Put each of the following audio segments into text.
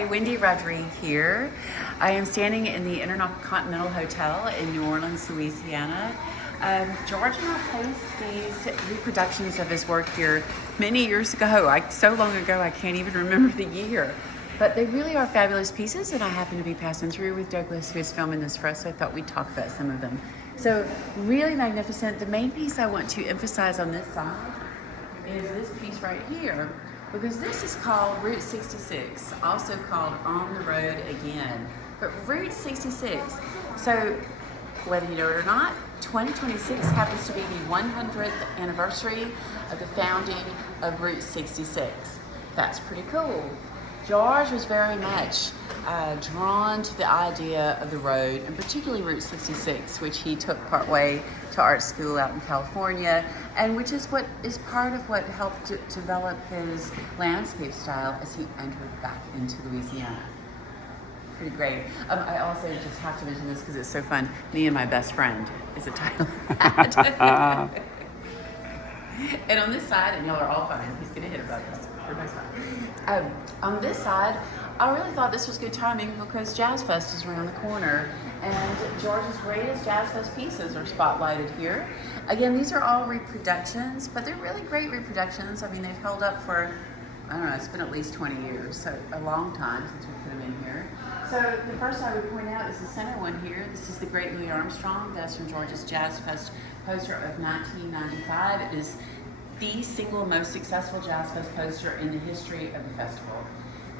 Hi, Wendy Rodrigue here. I am standing in the InterContinental Hotel in New Orleans, Louisiana. George and I placed these reproductions of his work here many years ago. So long ago I can't even remember the year. But they really are fabulous pieces, and I happen to be passing through with Douglas, who is filming this for us, so I thought we'd talk about some of them. So really magnificent. The main piece I want to emphasize on this side is this piece right here, because this is called Route 66, also called On the Road Again. But Route 66, so whether you know it or not, 2026 happens to be the 100th anniversary of the founding of Route 66. That's pretty cool. George was very much drawn to the idea of the road, and particularly Route 66, which he took partway to art school out in California, and which is part of what helped develop his landscape style as he entered back into Louisiana. Pretty great. I also just have to mention this because it's so fun. Me and My Best Friend is a title of that. And on this side, and y'all are all fine, he's going to hit about this. Everybody's fine. On this side, I really thought this was good timing because Jazz Fest is around the corner, and George's greatest Jazz Fest pieces are spotlighted here. Again, these are all reproductions, but they're really great reproductions. I mean, they've held up for, I don't know, it's been at least 20 years, so a long time since we put them in here. So the first I would point out is the center one here. This is the great Louis Armstrong. That's from George's Jazz Fest poster of 1995. It is the single most successful Jazz Fest poster in the history of the festival.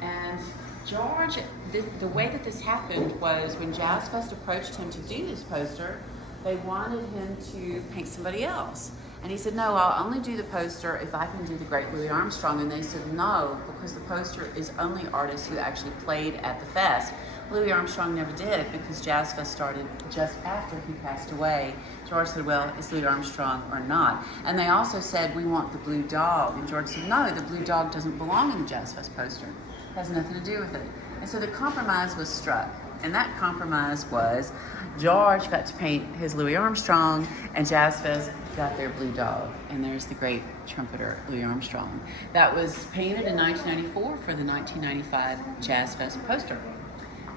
And George, the way that this happened was when Jazz Fest approached him to do this poster, they wanted him to paint somebody else. And he said, no, I'll only do the poster if I can do the great Louis Armstrong. And they said, no, because the poster is only artists who actually played at the fest. Louis Armstrong never did, because Jazz Fest started just after he passed away. George said, well, is Louis Armstrong or not? And they also said, we want the blue dog. And George said, no, the blue dog doesn't belong in the Jazz Fest poster. It has nothing to do with it. And so the compromise was struck. And that compromise was George got to paint his Louis Armstrong, and Jazz Fest got their blue dog. And there's the great trumpeter Louis Armstrong. That was painted in 1994 for the 1995 Jazz Fest poster.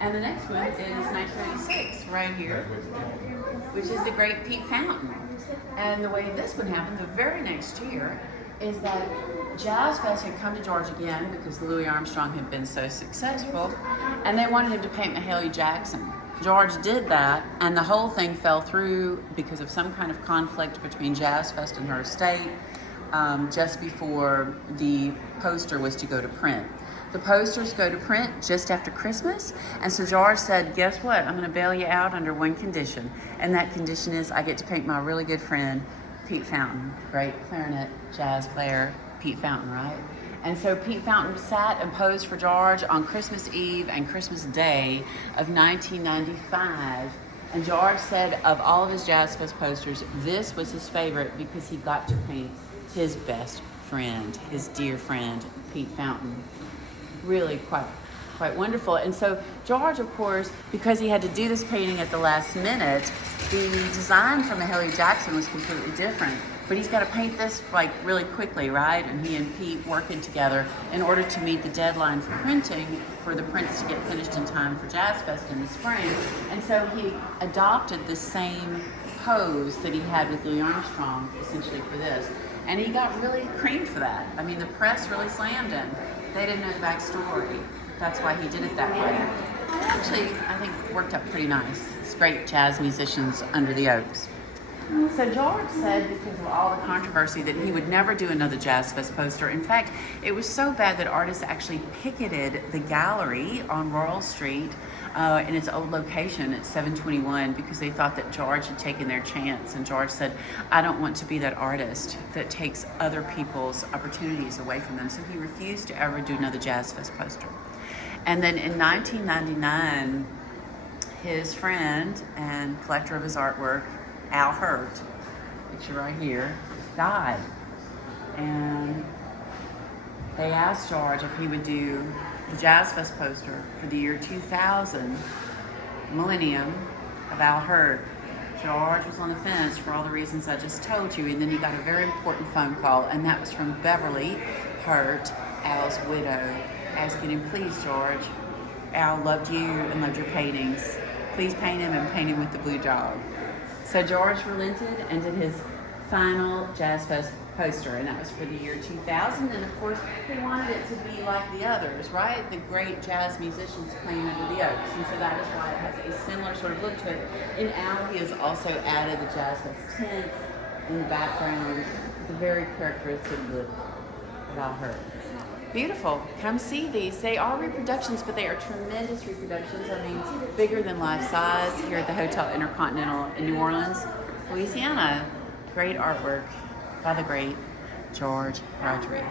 And the next one is 1996, right here, which is the great Pete Fountain. And the way this one happened, the very next year, is that Jazz Fest had come to George again because Louis Armstrong had been so successful, and they wanted him to paint Mahalia Jackson. George did that, and the whole thing fell through because of some kind of conflict between Jazz Fest and her estate just before the poster was to go to print. The posters go to print just after Christmas, and so George said, guess what, I'm going to bail you out under one condition, and that condition is I get to paint my really good friend, Pete Fountain, great clarinet jazz player, Pete Fountain, right? And so Pete Fountain sat and posed for George on Christmas Eve and Christmas Day of 1995, and George said of all of his Jazz Fest posters, this was his favorite because he got to paint his best friend, his dear friend, Pete Fountain. Really quite wonderful. And so George, of course, because he had to do this painting at the last minute, the design for Mahalia Jackson was completely different. But he's got to paint this like really quickly, right? And he and Pete working together in order to meet the deadline for printing, for the prints to get finished in time for Jazz Fest in the spring. And so he adopted the same pose that he had with Louis Armstrong, essentially, for this. And he got really creamed for that. I mean, the press really slammed him. They didn't know the backstory. That's why he did it that way. Actually, I think worked out pretty nice. It's great jazz musicians under the oaks. So George said, because of all the controversy, that he would never do another Jazz Fest poster. In fact, it was so bad that artists actually picketed the gallery on Royal Street in its old location at 721 because they thought that George had taken their chance. And George said, I don't want to be that artist that takes other people's opportunities away from them. So he refused to ever do another Jazz Fest poster. And then in 1999, his friend and collector of his artwork, Hirt, picture right here, died. And they asked George if he would do the Jazz Fest poster for the year 2000, millennium, of Hirt. George was on the fence for all the reasons I just told you, and then he got a very important phone call, and that was from Beverly Hirt, Al's widow, asking him, please, George, Al loved you and loved your paintings. Please paint him and paint him with the blue dog. So George relented and did his final Jazz Fest poster, and that was for the year 2000. And of course, he wanted it to be like the others, right? The great jazz musicians playing under the oaks. And so that is why it has a similar sort of look to it. In Al, he has also added the Jazz Fest tents in the background, the very characteristic look of Al Hirt. Beautiful. Come see these. They are reproductions, but they are tremendous reproductions. I mean, bigger than life size here at the Hotel InterContinental in New Orleans, Louisiana. Great artwork by the great George Rodrigue.